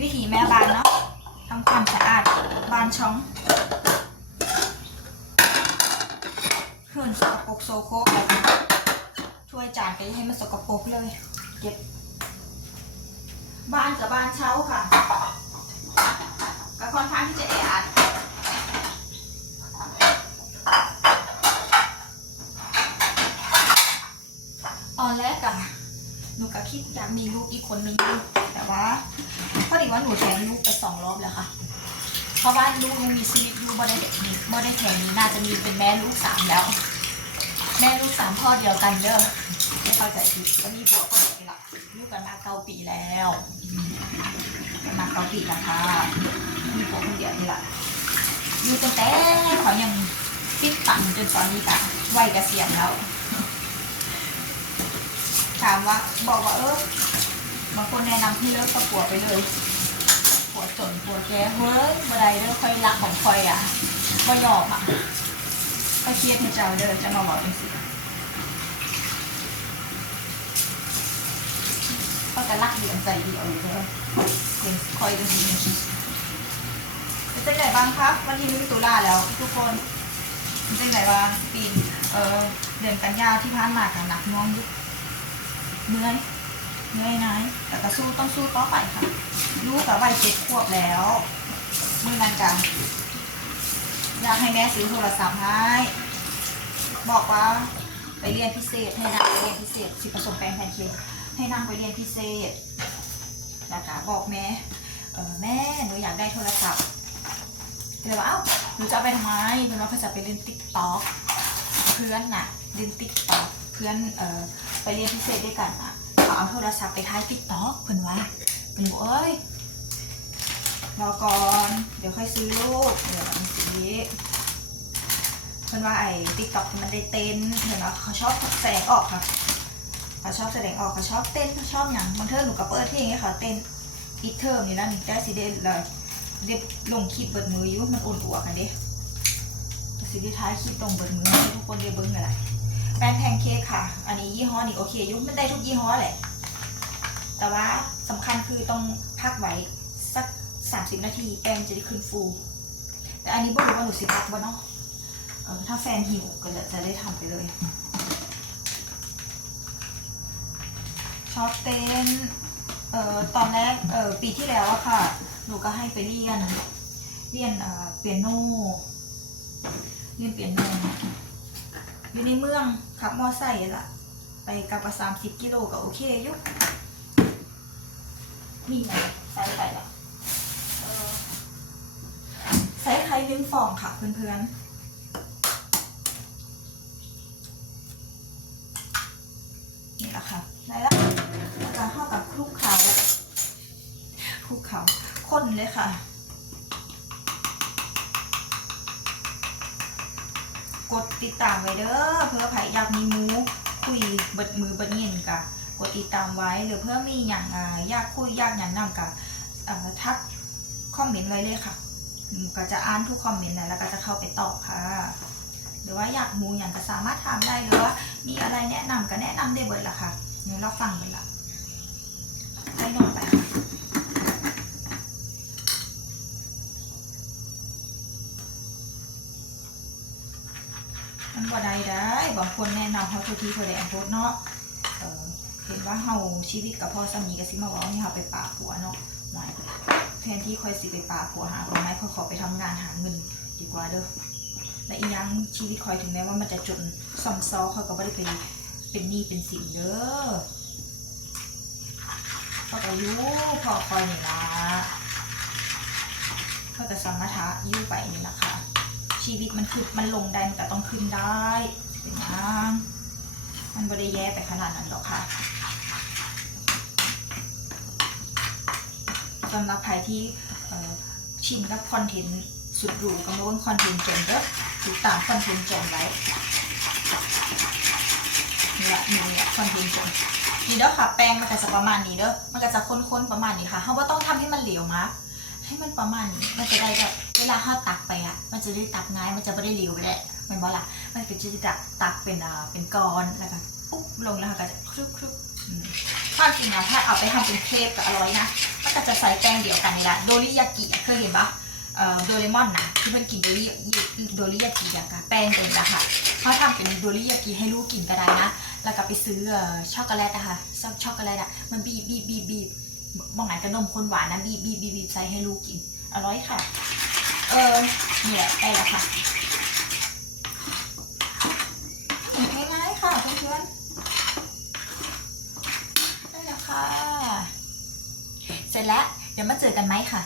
วิถีแม่บ้านเนาะทำความสะอาดบ้านช่องเหื่อนสกปรกโซโคแล้วก็ถ้วยจานก็อย่าให้มันสกปรกเลยเก็บบ้านกับบ้านเช่าค่ะก็ค่อนข้างที่จะแออัดตอนแรกอะหนูก็คิดอยากมีลูกอีกคนนึงดูแต่ว่า ว่าหนูแทงลูกไปสองรอบแล้วค่ะ เพราะว่าลูกยังมีชีวิตอยู่บ่ได้แบบนี้บ่ได้แทงนี้น่าจะมีเป็นแม่ลูกสามแล้ว แม่ลูกสามพ่อเดียวกันเด้อไม่เข้าใจผิดก็มีผัวคนเดียวละลูกกันมาเก้าปีแล้วกันมาเก้าปีแล้วค่ะมีผัวคนเดียวนี่ละอยู่ตั้งแต่เขายังฟิตปังจนตอนนี้กะวัยเกษียณแล้ว ถามว่าบอกว่าเออบางคนแนะนำให้เลิกกับผัวไปเลย นผัวแกเฮ้ยบ่ได้เด้อค่อยรักของค่อยอะบ่ยอมอะก็เครียดให้เจ้าเด้อจะมาบอกจังซี่ก็จะรักเดียวใจเดียวอยู่เด้อเป็นคอยดูดีเป็นจังบ้างครับ วันที่หนึ่งตุลาแล้วทุกคนเป็นจังบ้างปีเออเดือนกันยาที่ผ่านมากันหนักน่วงยุเหนื่อย เหนื่อยนายแต่ก็สู้ต้องสู้ต่อไปค่ะลูกกับวัยเจ็ดขวบแล้วมื่อนันกันอยากให้แม่ซื้อโทรศัพท์ให้บอกว่าไปเรียนพิเศษให้นางไปเรียนพิเศษสิผสมแปลงแพนเค้กให้นางไปเรียนพิเศษแล้วก็บอกแม่เออแม่หนูอยากได้โทรศัพท์เดี๋ยวว่าเอ้าหนูจะเอาไปทำไมเพื่อนว่าเพื่อจะไปเล่นติ๊กต็อกเพื่อนน่ะเล่นติ๊กต็อกเพื่อนเออไปเรียนพิเศษด้วยกันอะ เขาเอาโทรศัพท์ไปท้ายติ๊กต็อกเพิ่นว่าเพิ่นบอกเอ้ยรอก่อนเดี๋ยวค่อยซื้อลูกเดี๋ยวมันสีเพิ่นว่าไอ้ติ๊กต็อกมันได้เต้นเห็นว่าเขาชอบแสดงออกค่ะเขาชอบแสดงออกเขาชอบเต้นเขาชอบอย่างบางเทอมหนูก็เปิดเพลงให้เขาเต้นอีเทอมนี่แล้วนี่ได้สิได้เลยเด็บลงคลิปเบิดมืออยู่มันอุ่นอัวกันเด้สิได้ท้ายคลิปตรงเบิดมือทุกคนได้เบิ้งอะไร แป้งแพนเค้กค่ะ อันนี้ยี่ห้อนี้โอเคยุมันได้ทุกยี่ห้อแหละ แต่ว่าสำคัญคือต้องพักไว้สัก30นาทีแป้งจะได้ขึ้นฟู แต่อันนี้บอกว่าหนูสิพักบ่เนาะถ้าแฟนหิวก็จะได้ทำไปเลยชอบเต้นเอ่อตอนแรกเอ่อปีที่แล้วอะค่ะ หนูก็ให้ไปเรียน เรียนเอ่อเปียโน เรียนเปียโน อยู่ในเมืองขับมอไซค์ล่ะ ไปกลับมาสามสิบกิโลก็โอเคอยุนี่ไงใส่ไปแล้วเออใส่ไข่นึ่งฟองค่ะเพื่อนๆนี่แหละค่ะได้แล้วแล้วก็เข้ากับคลุกเขาคลุกเขาข้นเลยค่ะ กดติดตามไว้เด้อเพื่อใครอยากมีมูคุยเบิดมือเบิดเงินกะกดติดตามไว้หรือเพื่อมีอย่างอยากคุยอยากอย่างนำกะทักคอมเมนต์ไว้เลยค่ะก็จะอ่านทุกคอมเมนต์นะแล้วก็จะเข้าไปตอบค่ะ หรือว่าอยากมูอย่างก็สามารถถามได้หรือว่ามีอะไรแนะนำก็แนะนำได้เบิดละค่ะเดี๋ยวเราฟังเบิดละให้นมไปค่ะ มันบ่ได้ได้บางคนแนะนำเขาทุกทีเขาได้อันโพสเนาะเห็นว่าเฮาชีวิตกับพ่อสามีกับสิมาว่าให้เฮาไปป่าผัวเนาะไม่แทนที่คอยสิไปป่าผัวหาคนไหมคอยขอไปทำงานหาเงินดีกว่าเด้อและอีกอย่างชีวิตคอยถึงแม้ว่ามันจะจนซอมซอเขาก็ไม่ได้ไปเป็นหนี้เป็นสินเด้อเขาก็อยู่พอคอยนี่ละเขาจะสมรรถะยู่ไปนี่นะคะ ชีวิตมันคือมันลงได้มันก็ต้องขึ้นได้ เป็นอยังมันไม่ได้แย่ไปขนาดนั้นหรอกค่ะสำหรับใครที่ชินกับคอนเทนต์สุดหรูก็มาเบิ่งคอนเทนต์จนเด้อติดตามคอนเทนต์จนไว้นี่ละนี่ละคอนเทนต์จนนี่เด้อค่ะแป้งมันก็จะประมาณนี้เด้อมันก็จะข้นๆประมาณนี้ค่ะเขาว่าต้องทำให้มันเหลวมากให้มันประมาณนี้มันจะได้แบบ วลาห้าตักไปอะ มันจะได้ตักง่าย มันจะไม่ได้เหลวไปแหละมันบ่ล่ะ มันก็จะตักตักเป็นอ่าเป็นก้อนแล้วก็ปุ๊บลงแล้วก็จะคลุกคลุกอืมควาจริงนะถ้าเอาไปทำเป็นเครปก็อร่อยนะ มันก็จะใส่แป้งเดียวกันนี่แหละโดริยากิเคยเห็นปะเอ่อโดเรมอนนะที่เพิ่นกินโดริโดริยากิอะค่ะแป้งเป็นนะคะเขาทำเป็นโดริยากิให้ลูกกินก็ได้นะ แล้วก็ไปซื้อช็อกโกแลตอะค่ะช็อกช็อกโกแลตอะมันบีบบีบบีบบีบบางไหนก็นมข้นหวานนะบีบบีบบีบบีบใส่ให้ลูกกินอร่อยค่ะ เนี่ยได้แล้วค่ะง่ายๆค่ะเพื่อนๆได้แล้วค่ะ เสร็จแล้ว เดี๋ยวมาเจอกันไหมค่ะ